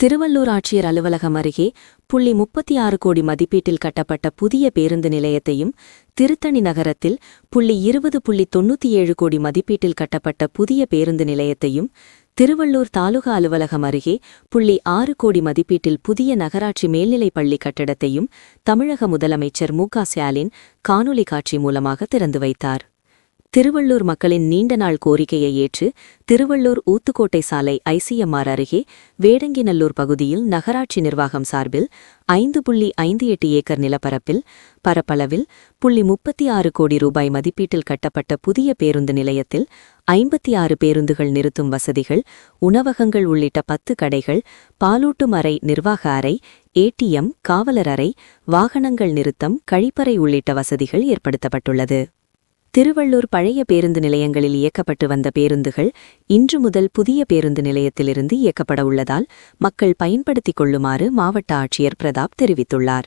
திருவள்ளூர் ஆட்சியர் அலுவலகம் அருகே .36 கோடி மதிப்பீட்டில் கட்டப்பட்ட புதிய பேருந்து நிலையத்தையும், திருத்தணி நகரத்தில் .20.97 கோடி மதிப்பீட்டில் கட்டப்பட்ட புதிய பேருந்து நிலையத்தையும், திருவள்ளூர் தாலுகா அலுவலகம் அருகே .6 கோடி மதிப்பீட்டில் புதிய நகராட்சி மேல்நிலைப் பள்ளி கட்டடத்தையும் தமிழக முதலமைச்சர் மு.க.ஸ்டாலின் காணொலி காட்சி மூலமாக திறந்து வைத்தார். திருவள்ளூர் மக்களின் நீண்ட நாள் கோரிக்கையை ஏற்று திருவள்ளூர் ஊத்துக்கோட்டை சாலை ஐசிஎம்ஆர் அருகே வேடங்கிநல்லூர் பகுதியில் நகராட்சி நிர்வாகம் சார்பில் 5.58 ஏக்கர் நிலப்பரப்பில் பரப்பளவில் .36 கோடி ரூபாய் மதிப்பீட்டில் கட்டப்பட்ட புதிய பேருந்து நிலையத்தில் 56 பேருந்துகள் நிறுத்தும் வசதிகள், உணவகங்கள் உள்ளிட்ட 10 கடைகள், பாலூட்டும் அறை, நிர்வாக அறை, ஏடிஎம், காவலர் அறை, வாகனங்கள் நிறுத்தம், கழிப்பறை உள்ளிட்ட வசதிகள் ஏற்படுத்தப்பட்டுள்ளது. திருவள்ளூர் பழைய பேருந்து நிலையங்களில் இயக்கப்பட்டு வந்த பேருந்துகள் இன்று முதல் புதிய பேருந்து நிலையத்திலிருந்து இயக்கப்பட உள்ளதால் மக்கள் பயன்படுத்திக் கொள்ளுமாறு மாவட்ட ஆட்சியர் பிரதாப் தெரிவித்துள்ளார்.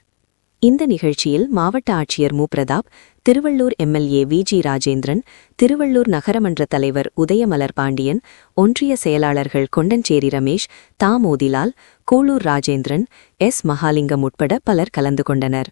இந்த நிகழ்ச்சியில் மாவட்ட ஆட்சியர் மு. Pratap, Tiruvallur MLA V G. ராஜேந்திரன், திருவள்ளூர் நகரமன்ற தலைவர் உதயமலர் பாண்டியன், ஒன்றிய செயலாளர்கள் கொண்டஞ்சேரி ரமேஷ், தா. மோதிலால், கூளூர் ராஜேந்திரன், எஸ். மகாலிங்கம் உட்பட பலர் கலந்து கொண்டனர்.